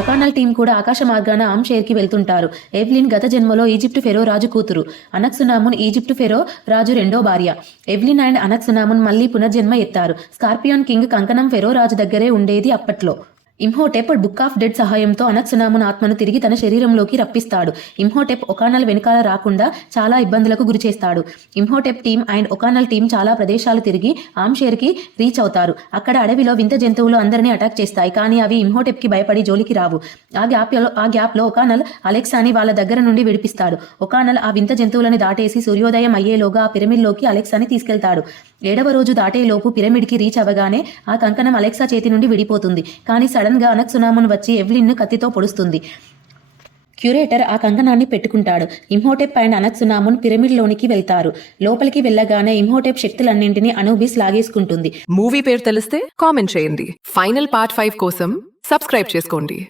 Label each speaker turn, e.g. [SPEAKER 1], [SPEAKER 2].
[SPEAKER 1] ఒకానల్ team కూడా ఆకాశ మార్గాన ఆమ్షేర్కి వెళ్తుంటారు. ఎవ్లిన్ గత జన్మలో ఈజిప్టు ఫెరో రాజు కూతురు. అనక్సునామున్ ఈజిప్టు ఫెరో రాజు రెండో భార్య. ఎవ్లిన్ అండ్ అనక్సునామున్ మళ్ళీ పునర్జన్మ ఎత్తారు. స్కార్పియోన్ కింగ్ కంకణం ఫెరో రాజు దగ్గరే ఉండేది అప్పట్లో. ఇంహోటెప్ బుక్ ఆఫ్ డెడ్ సహాయంతో అనక్సునామన్ ఆత్మను తిరిగి తన శరీరంలోకి రప్పిస్తాడు. ఇంహోటెప్ ఒకానల్ వెనకాల రాకుండా చాలా ఇబ్బందులకు గురి చేస్తాడు. టీం అండ్ ఒకానల్ టీం చాలా ప్రదేశాలు తిరిగి ఆమ్షేర్కి రీచ్ అవుతారు. అక్కడ అడవిలో వింత జంతువులు అందరినీ అటాక్ చేస్తాయి. కానీ అవి ఇంహోటెప్కి భయపడి జోలికి రావు. ఆ గ్యాప్లో ఆ గ్యాప్లో ఒకానల్ అలెక్సాని వాళ్ళ దగ్గర నుండి విడిపిస్తాడు. ఒకానల్ ఆ వింత జంతువులను దాటేసి సూర్యోదయం అయ్యేలోగా ఆ పిరమిడ్లోకి అలెక్సాని తీసుకెళ్తాడు. ఏడవ రోజు దాటేలోపు పిరమిడ్కి రీచ్ అవ్వగానే ఆ కంకణం అలెక్సా చేతి నుండి విడిపోతుంది. కానీ సడన్ సడన్గా అనక్సునామున్ వచ్చి ఎవ్లిన్ను కత్తితో పొడుస్తుంది. క్యూరేటర్ ఆ కంకణాన్ని పెట్టుకుంటాడు. ఇమ్హోటెప్ అండ్ అనక్సునామున్ పిరమిడ్లోనికి వెళ్తారు. లోపలికి వెళ్ళగానే ఇమ్హోటెప్ శక్తులన్నింటినీ అనూబిస్ లాగేసుకుంటుంది.
[SPEAKER 2] మూవీ పేరు తెలిస్తే కామెంట్ చేయండి. ఫైనల్ పార్ట్ ఫైవ్ కోసం సబ్స్క్రైబ్ చేసుకోండి.